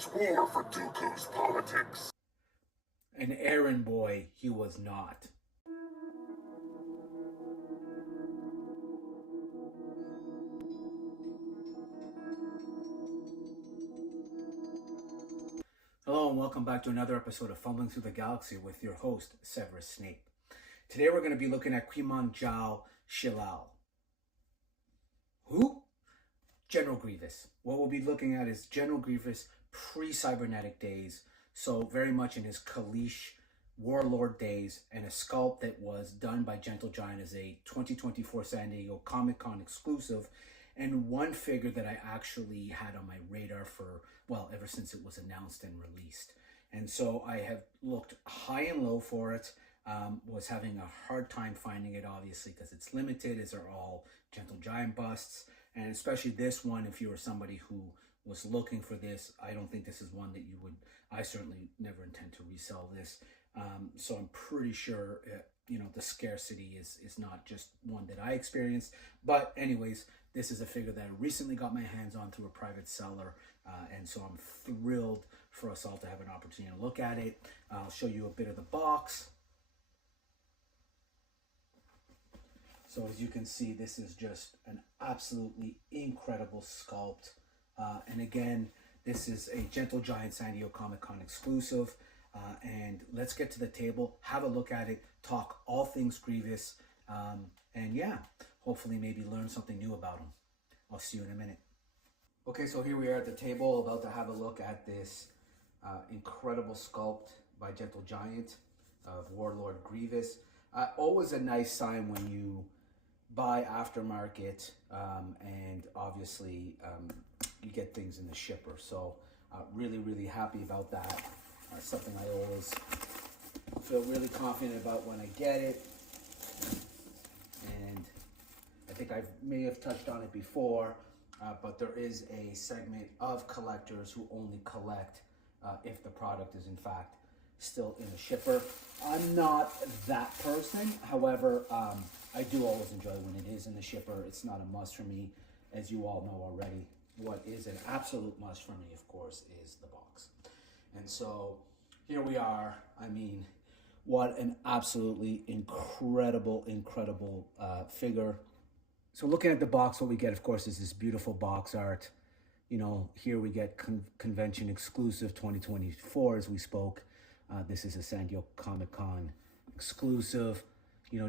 this war for Dooku's politics. An errand boy he was not. Hello and welcome back to another episode of Fumbling Through the Galaxy with your host, Severus Snape. Today we're going to be looking at Quimon Jao Shilal. Who? General Grievous. What we'll be looking at is General Grievous pre-cybernetic days, so very much in his Kaleesh Warlord days, and a sculpt that was done by Gentle Giant as a 2024 San Diego Comic-Con exclusive, and one figure that I actually had on my radar for, well, ever since it was announced and released. And so I have looked high and low for it, was having a hard time finding it, obviously, because it's limited, as are all Gentle Giant busts. And especially this one, if you were somebody who was looking for this, I don't think this is one that you would, I certainly never intend to resell this. So I'm pretty sure, the scarcity is not just one that I experienced. But anyways, this is a figure that I recently got my hands on through a private seller. And so I'm thrilled for us all to have an opportunity to look at it. I'll show you a bit of the box. So as you can see, this is just an absolutely incredible sculpt. And again, this is a Gentle Giant San Diego Comic-Con exclusive. And let's get to the table, have a look at it, talk all things Grievous, and yeah, hopefully maybe learn something new about him. I'll see you in a minute. Okay, so here we are at the table, about to have a look at this incredible sculpt by Gentle Giant of Warlord Grievous. Always a nice sign when you buy aftermarket, and obviously you get things in the shipper. So really happy about that. Something I always feel really confident about when I get it. And I think I may have touched on it before, but there is a segment of collectors who only collect if the product is in fact still in the shipper. I'm not that person. However, I do always enjoy when it is in the shipper. It's not a must for me, as you all know already. What is an absolute must for me, of course, is the box. And so here we are. I mean, what an absolutely incredible figure. So looking at the box, what we get, of course, is this beautiful box art. Here we get convention exclusive 2024, as we spoke. This is a San Diego Comic-Con exclusive.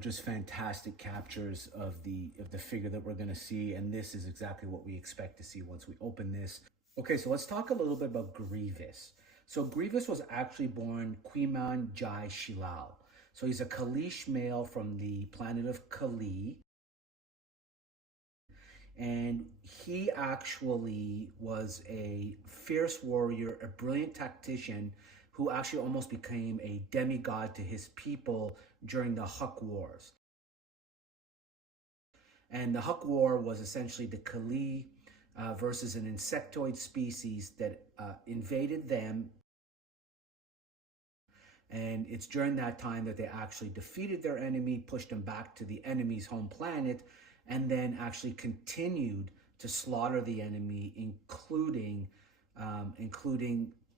Just fantastic captures of the figure that we're going to see. And this is exactly what we expect to see once we open this. Okay, so let's talk a little bit about Grievous. So Grievous was actually born Quimon Jao Shilal. So he's a Kaleesh male from the planet of Kalee. And he actually was a fierce warrior, a brilliant tactician, who actually almost became a demigod to his people during the Huck Wars. And the Huck War was essentially the Kalee versus an insectoid species that invaded them. And it's during that time that they actually defeated their enemy, pushed them back to the enemy's home planet, and then actually continued to slaughter the enemy, including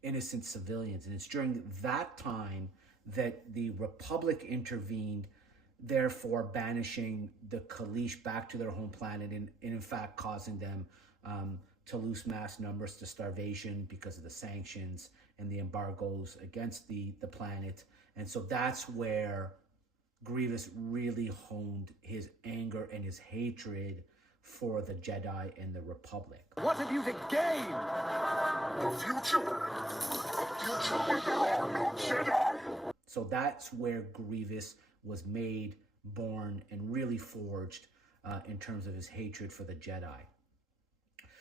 innocent civilians. And it's during that time that the Republic intervened, therefore banishing the Kaleesh back to their home planet, and in fact causing them to lose mass numbers to starvation because of the sanctions and the embargoes against the planet. And so that's where Grievous really honed his anger and his hatred for the Jedi and the Republic. What have you to gain? The future. A future where there are no Jedi. So that's where Grievous was made, born, and really forged in terms of his hatred for the Jedi.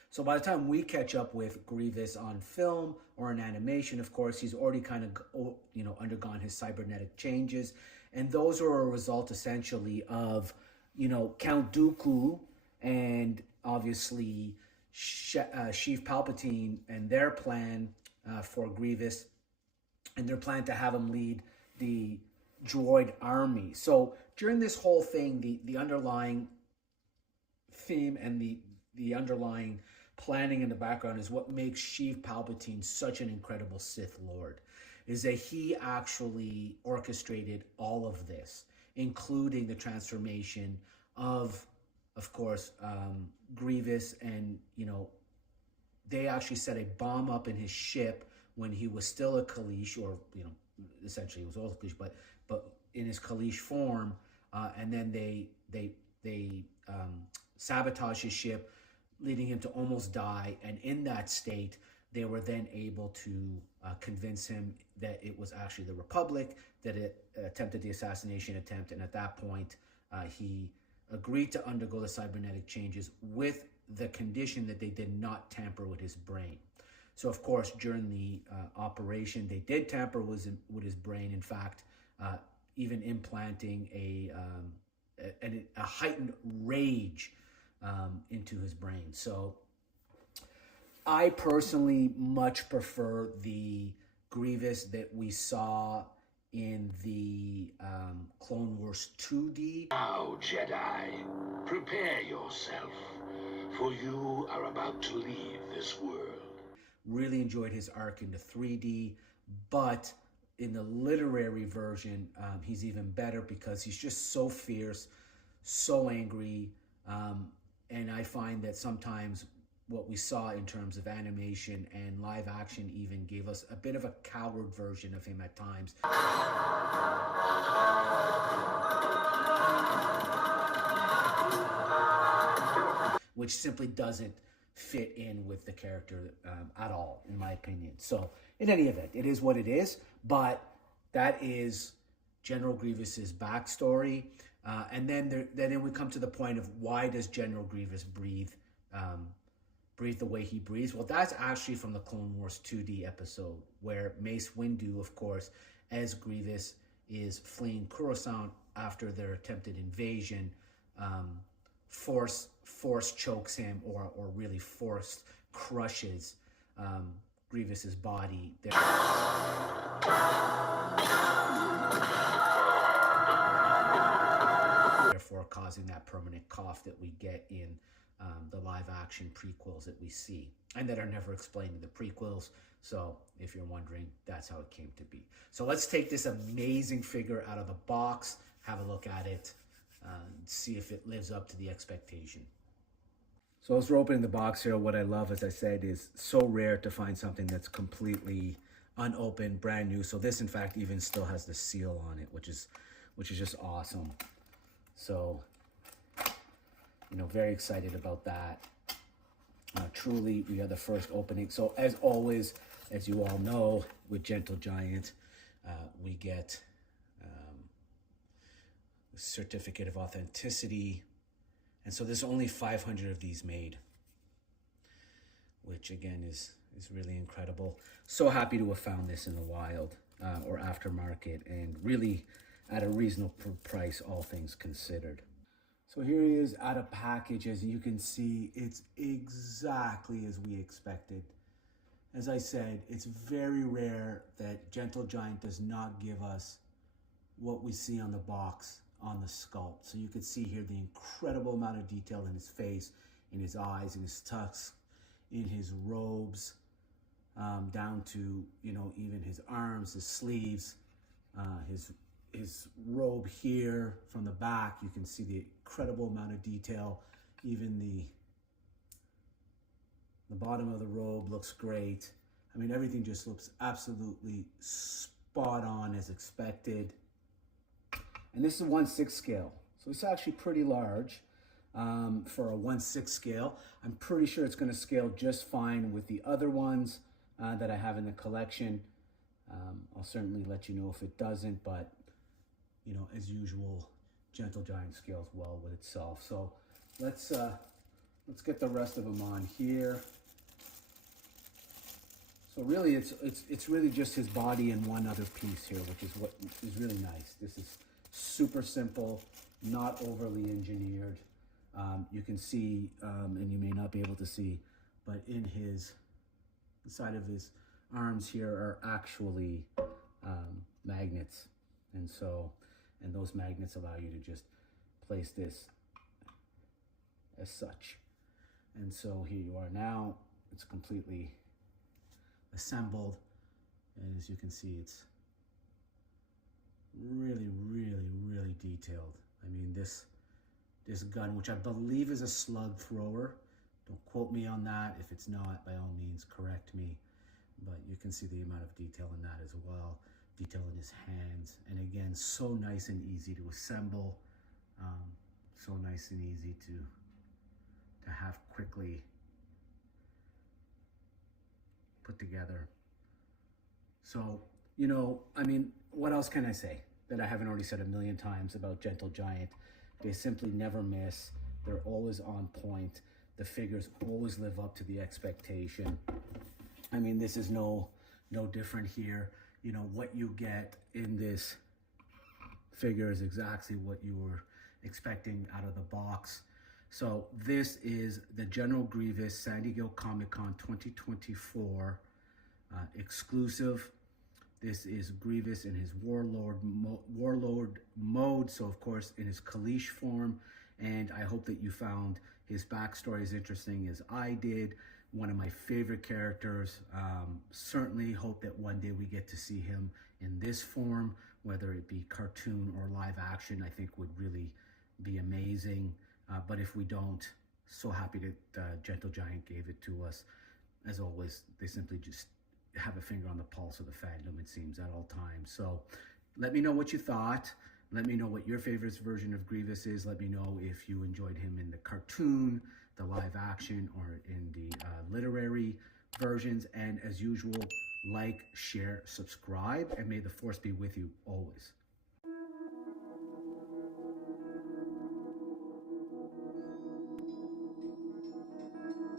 So by the time we catch up with Grievous on film or in animation, of course, he's already kind of, undergone his cybernetic changes. And those are a result essentially of, Count Dooku and obviously Sheev Palpatine and their plan for Grievous, and their plan to have him lead the droid army. So during this whole thing, the underlying theme and the underlying planning in the background is what makes Sheev Palpatine such an incredible Sith Lord, is that he actually orchestrated all of this, including the transformation of course, Grievous, and, you know, they actually set a bomb up in his ship when he was still a Kaleesh, or, you know, essentially it was also Kaleesh, but in his Kaleesh form, and then they sabotage his ship, leading him to almost die. And in that state, they were then able to convince him that it was actually the Republic that it attempted the assassination attempt. And at that point, he agreed to undergo the cybernetic changes with the condition that they did not tamper with his brain. So, of course, during the operation, they did tamper with his brain. In fact, even implanting a heightened rage into his brain. So I personally much prefer the Grievous that we saw in the Clone Wars 2D. Now, Jedi, prepare yourself, for you are about to leave this world. Really enjoyed his arc in the 3D, but in the literary version, he's even better because he's just so fierce, so angry, and I find that sometimes what we saw in terms of animation and live action even gave us a bit of a coward version of him at times. Which simply doesn't fit in with the character at all, in my opinion. So, in any event, it is what it is, but that is General Grievous's backstory. And then we come to the point of, why does General Grievous breathe the way he breathes? Well, that's actually from the Clone Wars 2D episode, where Mace Windu, of course, as Grievous is fleeing Coruscant after their attempted invasion, force chokes him, or really force crushes Grievous's body. Therefore causing that permanent cough that we get in the live action prequels that we see, and that are never explained in the prequels. So if you're wondering, that's how it came to be. So let's take this amazing figure out of the box, have a look at it, see if it lives up to the expectation. So as we're opening the box here, what I love, as I said, is so rare to find something that's completely unopened, brand new. So this, in fact, even still has the seal on it, which is just awesome. So, you know, very excited about that. Truly, we are the first opening. So as always, as you all know, with Gentle Giant, we get a certificate of authenticity. And so there's only 500 of these made, which again is really incredible. So happy to have found this in the wild or aftermarket, and really at a reasonable price, all things considered. So here he is out of package. As you can see, it's exactly as we expected. As I said, it's very rare that Gentle Giant does not give us what we see on the box on the sculpt. So you can see here the incredible amount of detail in his face, in his eyes, in his tusks, in his robes, down to, you know, even his arms, his sleeves, his robe here from the back. You can see the incredible amount of detail. Even the bottom of the robe looks great. I mean, everything just looks absolutely spot on as expected. And this is a 1/6 scale, so it's actually pretty large for a 1/6 scale. I'm pretty sure it's going to scale just fine with the other ones that I have in the collection. I'll certainly let you know if it doesn't, but, you know, as usual, Gentle Giant scales well with itself. So let's get the rest of them on here. So really, it's really just his body and one other piece here, which is what is really nice. This is super simple, not overly engineered. You can see, and you may not be able to see, but in the side of his arms here are actually magnets. And those magnets allow you to just place this as such. And so here you are now. It's completely assembled. And as you can see, it's really, really, really detailed. I mean, this gun, which I believe is a slug thrower. Don't quote me on that. If it's not, by all means, correct me. But you can see the amount of detail in that as well. Detail in his hands. And again, so nice and easy to assemble. So nice and easy to have quickly put together. So, you know, I mean, what else can I say that I haven't already said a million times about Gentle Giant? They simply never miss. They're always on point. The figures always live up to the expectation. I mean, this is no different here. You know, what you get in this figure is exactly what you were expecting out of the box. So this is the General Grievous San Diego Comic-Con 2024 exclusive. This is Grievous in his Warlord mode, so of course in his Kalish form, and I hope that you found his backstory as interesting as I did. One of my favorite characters. Certainly hope that one day we get to see him in this form, whether it be cartoon or live action. I think would really be amazing. But if we don't, so happy that Gentle Giant gave it to us. As always, they simply just have a finger on the pulse of the fandom, it seems, at all times. So let me know what you thought. Let me know what your favorite version of Grievous is. Let me know if you enjoyed him in the cartoon, the live action, or in the literary versions. And as usual, like, share, subscribe, and may the force be with you always.